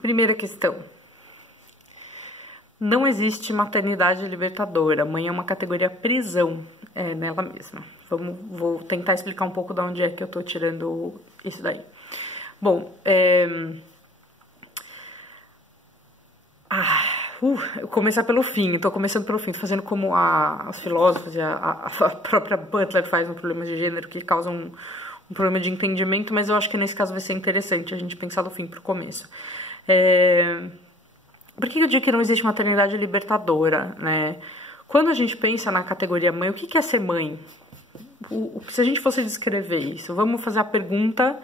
Primeira questão. Não existe maternidade libertadora. Mãe é uma categoria prisão nela mesma. Vou tentar explicar um pouco de onde é que eu tô tirando isso daí. Bom, eu começar pelo fim, tô começando pelo fim, tô fazendo como os filósofos e a própria Butler faz no problema de gênero, que causa um problema de entendimento, mas eu acho que nesse caso vai ser interessante a gente pensar do fim pro começo. Por que eu digo que não existe maternidade libertadora, né? Quando a gente pensa na categoria mãe, o que é ser mãe? Se a gente fosse descrever isso, vamos fazer a pergunta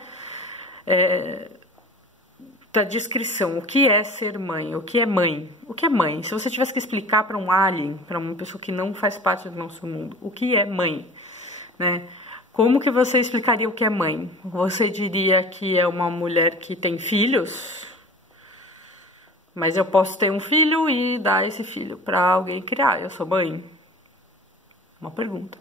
da descrição. O que é ser mãe? O que é mãe? O que é mãe? Se você tivesse que explicar para um alien, para uma pessoa que não faz parte do nosso mundo, o que é mãe, né? Como que você explicaria o que é mãe? Você diria que é uma mulher que tem filhos? Mas eu posso ter um filho e dar esse filho para alguém criar. Eu sou mãe? Uma pergunta.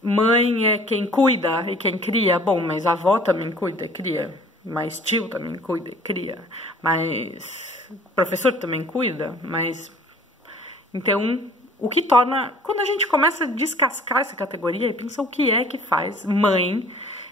Mãe é quem cuida e quem cria? Bom, mas a avó também cuida e cria. Mas tio também cuida e cria. Mas professor também cuida. Mas então, o que torna... Quando a gente começa a descascar essa categoria e pensa o que é que faz mãe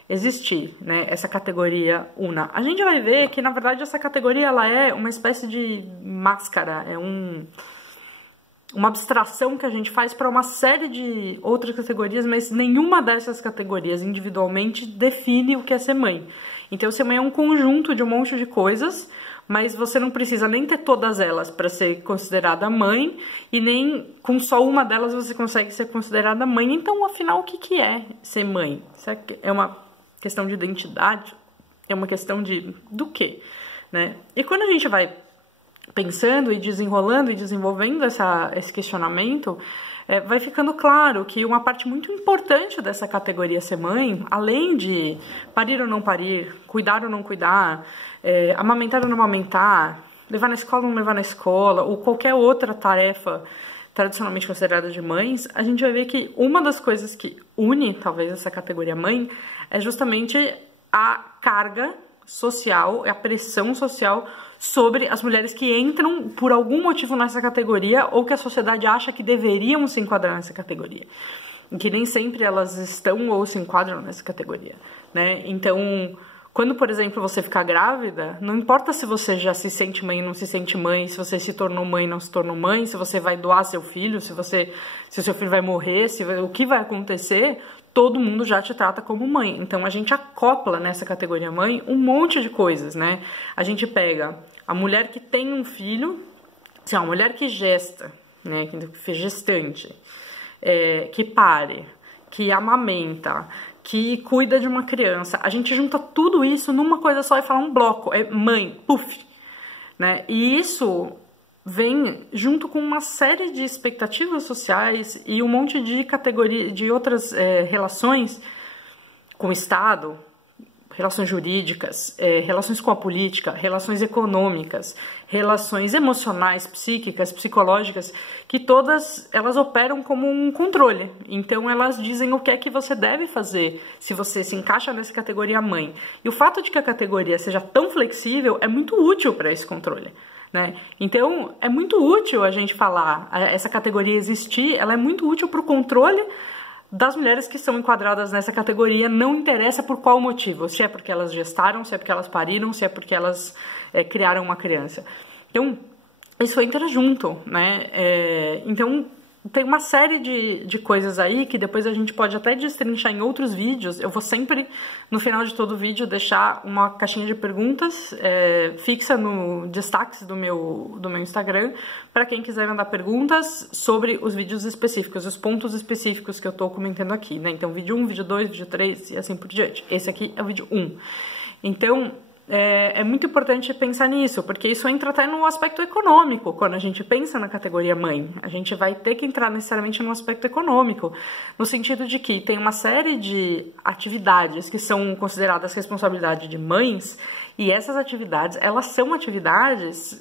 existir, né? Essa categoria una. A gente vai ver que, na verdade, essa categoria ela é uma espécie de máscara, é uma abstração que a gente faz para uma série de outras categorias, mas nenhuma dessas categorias individualmente define o que é ser mãe. Então, ser mãe é um conjunto de um monte de coisas, mas você não precisa nem ter todas elas para ser considerada mãe, e nem com só uma delas você consegue ser considerada mãe. Então, afinal, o que é ser mãe? É uma questão de identidade? É uma questão do quê? Né? E quando a gente vai pensando e desenrolando e desenvolvendo esse questionamento, vai ficando claro que uma parte muito importante dessa categoria ser mãe, além de parir ou não parir, cuidar ou não cuidar, amamentar ou não amamentar, levar na escola ou não levar na escola, ou qualquer outra tarefa tradicionalmente considerada de mães, a gente vai ver que uma das coisas que une, talvez, essa categoria mãe, é justamente a carga social, a pressão social sobre as mulheres que entram por algum motivo nessa categoria ou que a sociedade acha que deveriam se enquadrar nessa categoria. E que nem sempre elas estão ou se enquadram nessa categoria, né? Então, quando, por exemplo, você ficar grávida, não importa se você já se sente mãe ou não se sente mãe, se você se tornou mãe ou não se tornou mãe, se você vai doar seu filho, se o seu filho vai morrer, o que vai acontecer, todo mundo já te trata como mãe. Então, a gente acopla nessa categoria mãe um monte de coisas, né? A gente pega a mulher que tem um filho, assim, a mulher que gesta, né? Que fez gestante, que pare, que amamenta, que cuida de uma criança. A gente junta tudo isso numa coisa só e fala um bloco, é mãe, puf, né? E isso vem junto com uma série de expectativas sociais e um monte de categorias, de outras relações com o Estado, relações jurídicas, relações com a política, relações econômicas, relações emocionais, psíquicas, psicológicas, que todas elas operam como um controle. Então elas dizem o que é que você deve fazer se você se encaixa nessa categoria mãe. E o fato de que a categoria seja tão flexível é muito útil para esse controle, né? Então é muito útil a gente falar, essa categoria existir, ela é muito útil para o controle das mulheres que são enquadradas nessa categoria, não interessa por qual motivo, se é porque elas gestaram, se é porque elas pariram, se é porque elas criaram uma criança. Então, isso entra junto, né? Então, tem uma série de coisas aí que depois a gente pode até destrinchar em outros vídeos. Eu vou sempre, no final de todo vídeo, deixar uma caixinha de perguntas fixa no destaques do meu Instagram, para quem quiser mandar perguntas sobre os vídeos específicos, os pontos específicos que eu tô comentando aqui, né? Então, vídeo 1, vídeo 2, vídeo 3 e assim por diante. Esse aqui é o vídeo 1. Então, é muito importante pensar nisso, porque isso entra até no aspecto econômico. Quando a gente pensa na categoria mãe, a gente vai ter que entrar necessariamente no aspecto econômico, no sentido de que tem uma série de atividades que são consideradas responsabilidade de mães, e essas atividades, elas são atividades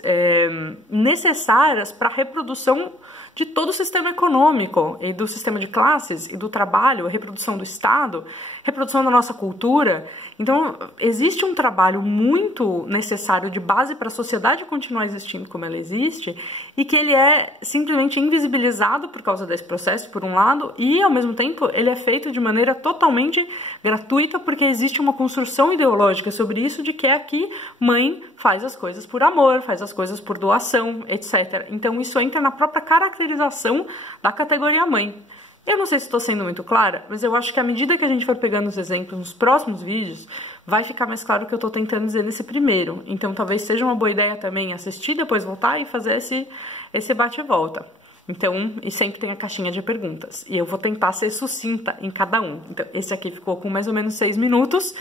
necessárias para a reprodução de todo o sistema econômico e do sistema de classes e do trabalho, a reprodução do Estado. reprodução da nossa cultura. Então, existe um trabalho muito necessário de base para a sociedade continuar existindo como ela existe, e que ele é simplesmente invisibilizado por causa desse processo, por um lado, e, ao mesmo tempo, ele é feito de maneira totalmente gratuita, porque existe uma construção ideológica sobre isso, de que é aqui mãe faz as coisas por amor, faz as coisas por doação, etc. Então, isso entra na própria caracterização da categoria mãe. Eu não sei se estou sendo muito clara, mas eu acho que à medida que a gente for pegando os exemplos nos próximos vídeos, vai ficar mais claro o que eu estou tentando dizer nesse primeiro. Então, talvez seja uma boa ideia também assistir, depois voltar e fazer esse bate e volta. Então, e sempre tem a caixinha de perguntas. E eu vou tentar ser sucinta em cada um. Então, esse aqui ficou com mais ou menos 6 minutos.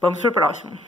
Vamos pro próximo.